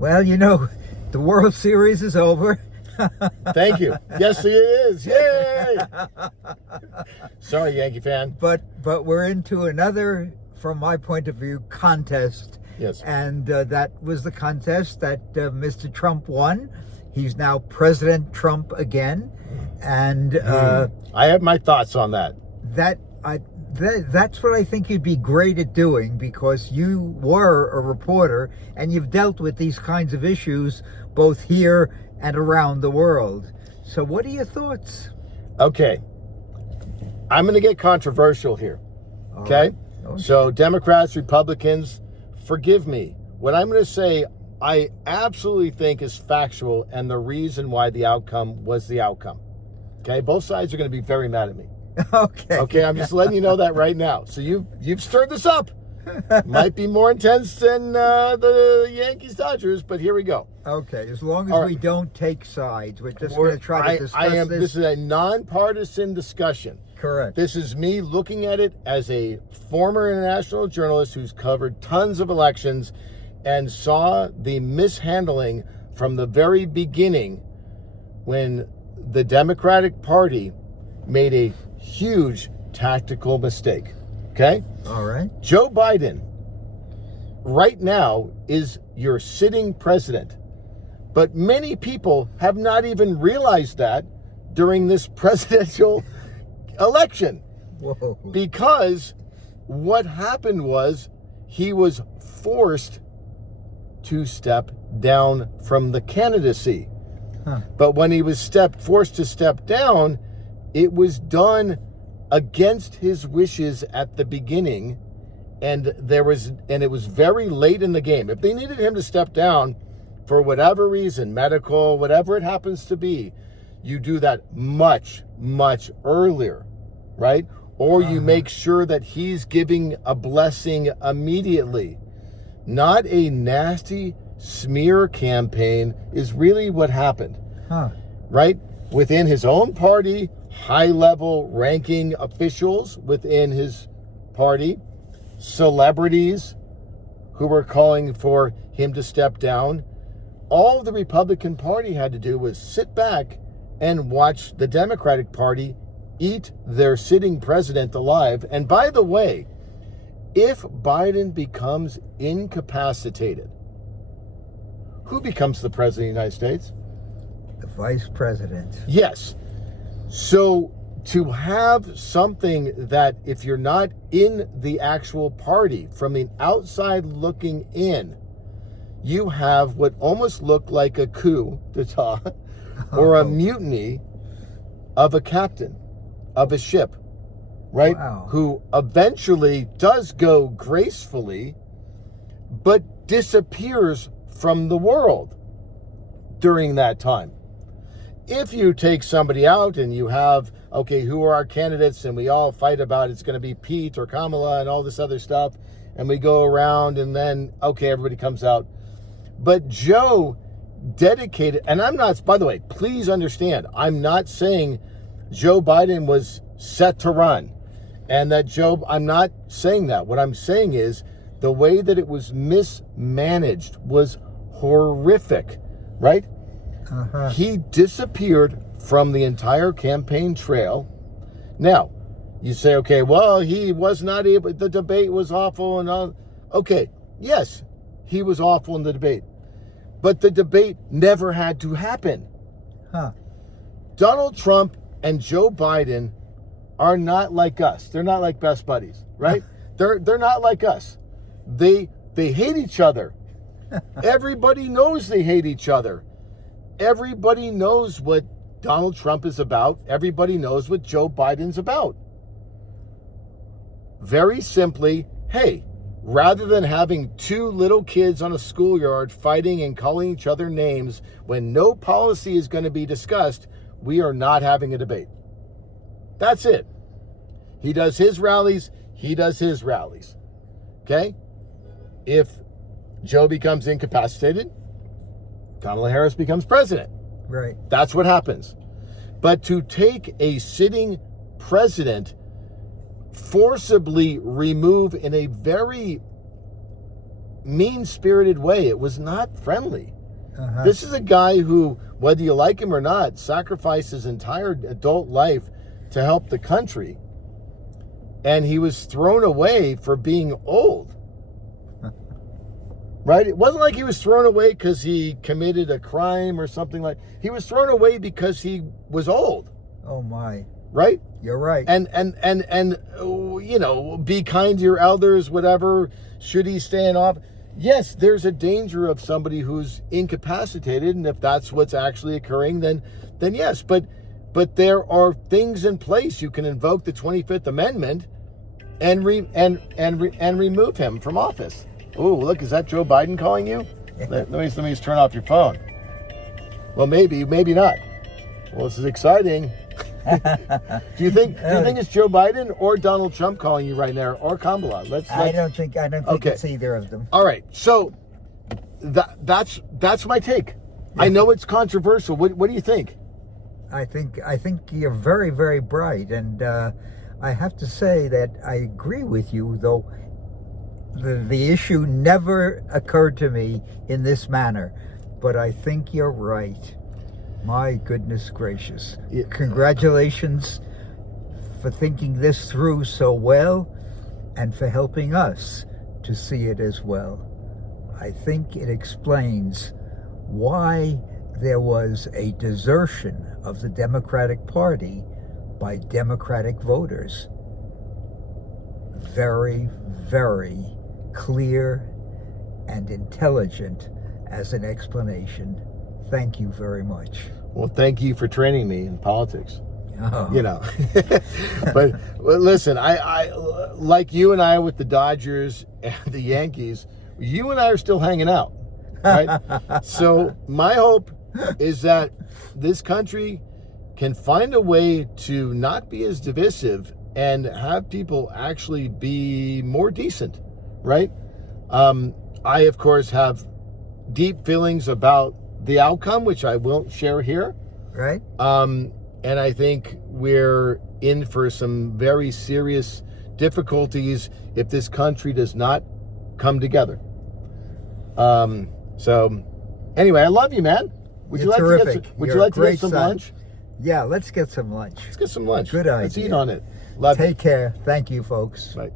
Well, the World Series is over. Thank you. Yes, it is. Yay! Sorry, Yankee fan. But we're into another, from my point of view, contest. Yes. And that was the contest that Mr. Trump won. He's now President Trump again. And I have my thoughts on that. That's what I think you'd be great at doing, because you were a reporter and you've dealt with these kinds of issues both here and around the world. So what are your thoughts? Okay. I'm going to get controversial here. Okay? Okay. So Democrats, Republicans, forgive me. What I'm going to say, I absolutely think is factual, and the reason why the outcome was the outcome. Okay? Both sides are going to be very mad at me. Okay, I'm just letting you know that right now. So you've stirred this up. Might be more intense than the Yankees Dodgers, but here we go. Okay, as long as we don't take sides, we're just going to try to discuss this. This is a nonpartisan discussion. Correct. This is me looking at it as a former international journalist who's covered tons of elections and saw the mishandling from the very beginning when the Democratic Party made a huge tactical mistake. Okay? All right. Joe Biden right now is your sitting president. But many people have not even realized that during this presidential election. Whoa. Because what happened was he was forced to step down from the candidacy. Huh. But when he was forced to step down, it was done against his wishes at the beginning, and it was very late in the game. If they needed him to step down for whatever reason, medical, whatever it happens to be, you do that much, much earlier, right? Or you make sure that he's giving a blessing immediately. Not a nasty smear campaign is really what happened, right? Within his own party, high-level ranking officials within his party, celebrities who were calling for him to step down. All the Republican Party had to do was sit back and watch the Democratic Party eat their sitting president alive. And by the way, if Biden becomes incapacitated, who becomes the president of the United States? The vice president. Yes. So to have something that, if you're not in the actual party, from the outside looking in, you have what almost looked like a coup d'etat or a mutiny of a captain of a ship, right? Wow. Who eventually does go gracefully, but disappears from the world during that time. If you take somebody out and you have, okay, who are our candidates, and we all fight about it's going to be Pete or Kamala and all this other stuff, and we go around and then, okay, everybody comes out. But Joe dedicated, and I'm not, by the way, please understand, I'm not saying Joe Biden was set to run and that I'm not saying that. What I'm saying is the way that it was mismanaged was horrific, right? He disappeared from the entire campaign trail. Now, you say, okay, well, he was not able, the debate was awful and all. Okay, yes, he was awful in the debate. But the debate never had to happen. Donald Trump and Joe Biden are not like us. They're not like best buddies, right? They're not like us. They hate each other. Everybody knows they hate each other. Everybody knows what Donald Trump is about. Everybody knows what Joe Biden's about. Very simply, hey, rather than having two little kids on a schoolyard fighting and calling each other names when no policy is going to be discussed, we are not having a debate. That's it. He does his rallies. He does his rallies. Okay? If Joe becomes incapacitated, Kamala Harris becomes president. Right. That's what happens. But to take a sitting president, forcibly remove in a very mean-spirited way. It was not friendly. Uh-huh. This is a guy who, whether you like him or not, sacrificed his entire adult life to help the country. And he was thrown away for being old. Right? It wasn't like he was thrown away because he committed a crime or something like. He was thrown away because he was old. Oh my. Right? You're right. And you know, be kind to your elders, whatever. Should he stay in office? Yes, there's a danger of somebody who's incapacitated, and if that's what's actually occurring, then yes. But there are things in place. You can invoke the 25th Amendment and remove him from office. Oh, look, is that Joe Biden calling you? Let me just turn off your phone. Well, maybe not. Well, this is exciting. Do you think it's Joe Biden or Donald Trump calling you right now, or Kamala? I don't think okay. It's either of them. All right, so that's my take. Yeah. I know it's controversial. What do you think? I think you're very, very bright, and I have to say that I agree with you, though the issue never occurred to me in this manner. But I think you're right. My goodness gracious. Yeah. Congratulations for thinking this through so well and for helping us to see it as well. I think it explains why there was a desertion of the Democratic Party by Democratic voters. Very, very clear and intelligent as an explanation. Thank you very much. Well, thank you for training me in politics. Oh. You know, but listen, I like you and I with the Dodgers and the Yankees. You and I are still hanging out, right? So my hope is that this country can find a way to not be as divisive and have people actually be more decent, right? I, of course, have deep feelings about the outcome, which I won't share here. Right. And I think we're in for some very serious difficulties if this country does not come together. So anyway, I love you, man. Would You're you terrific. Would you like to get some lunch? Yeah, let's get some lunch. Let's get some lunch. Good idea. Let's eat on it. Love you. Take care. Thank you, folks. Bye.